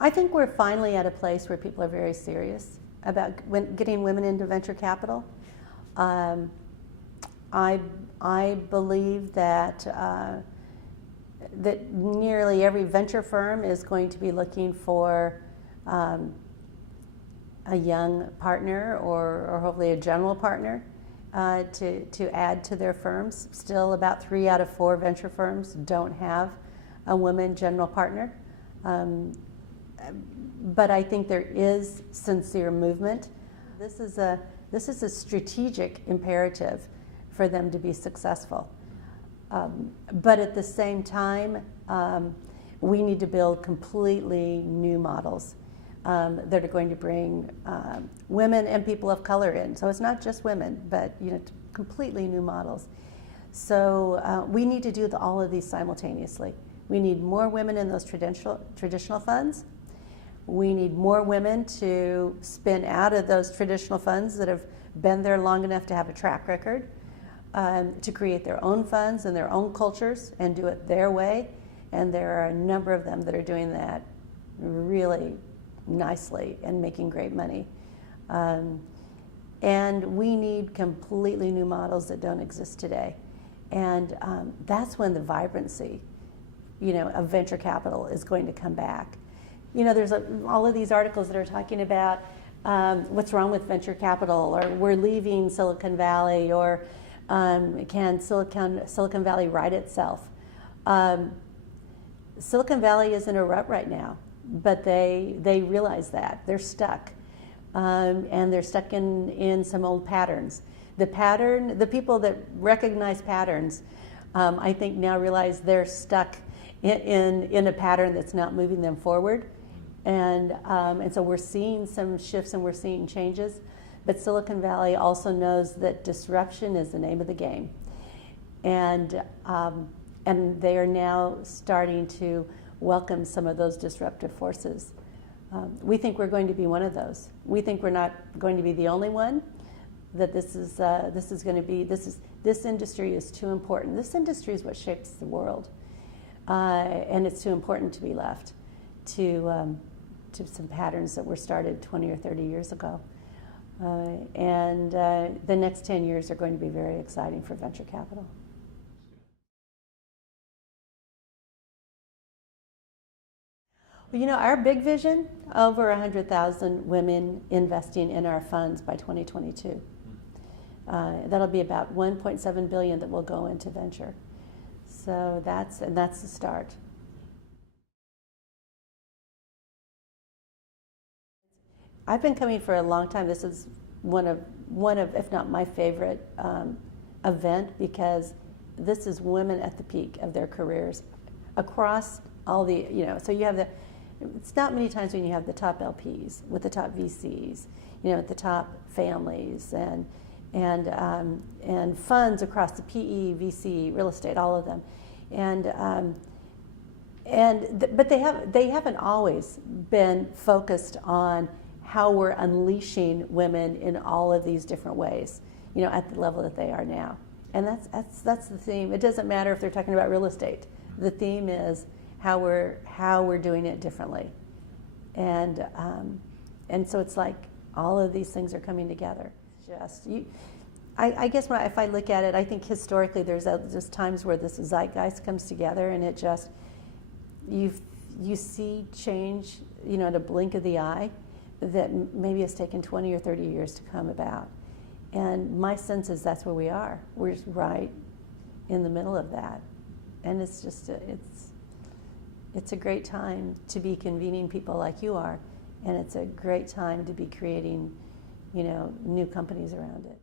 I think we're finally at a place where people are very serious about getting women into venture capital. I believe that that nearly every venture firm is going to be looking for a young partner or hopefully a general partner to add to their firms. Still, about 3 out of 4 venture firms don't have a woman general partner. But I think there is sincere movement. This is a strategic imperative for them to be successful. But at the same time, we need to build completely new models that are going to bring women and people of color in. So it's not just women, but completely new models. So we need to do all of these simultaneously. We need more women in those traditional funds. We need more women to spin out of those traditional funds that have been there long enough to have a track record, to create their own funds and their own cultures and do it their way. And there are a number of them that are doing that really nicely and making great money. And we need completely new models that don't exist today. And that's when the vibrancy, of venture capital is going to come back. There's all of these articles that are talking about what's wrong with venture capital, or we're leaving Silicon Valley, or can Silicon Valley right itself? Silicon Valley is in a rut right now, but they realize that. They're stuck. And they're stuck in some old patterns. The people that recognize patterns, I think now realize they're stuck in a pattern that's not moving them forward. And so we're seeing some shifts and we're seeing changes. But Silicon Valley also knows that disruption is the name of the game. And they are now starting to welcome some of those disruptive forces. We think we're going to be one of those. We think we're not going to be the only one. That this industry is too important. This industry is what shapes the world, and it's too important to be left to some patterns that were started 20 or 30 years ago. And the next 10 years are going to be very exciting for venture capital. Well, our big vision, over 100,000 women investing in our funds by 2022. That'll be about $1.7 billion that will go into venture. So that's the start. I've been coming for a long time. This is one of, if not my favorite event, because this is women at the peak of their careers across all the, so you have it's not many times when you have the top LPs with the top VCs, the top families and funds across the PE, VC, real estate, all of them, but they haven't always been focused on how we're unleashing women in all of these different ways, at the level that they are now. And that's the theme. It doesn't matter if they're talking about real estate. The theme is how we're doing it differently, and so it's like all of these things are coming together. I guess if I look at it, I think historically there's just times where this zeitgeist comes together, and it just you see change, at a blink of the eye, that maybe has taken 20 or 30 years to come about. And my sense is that's where we are. We're just right in the middle of that, and it's just it's a great time to be convening people like you are, and it's a great time to be creating, new companies around it.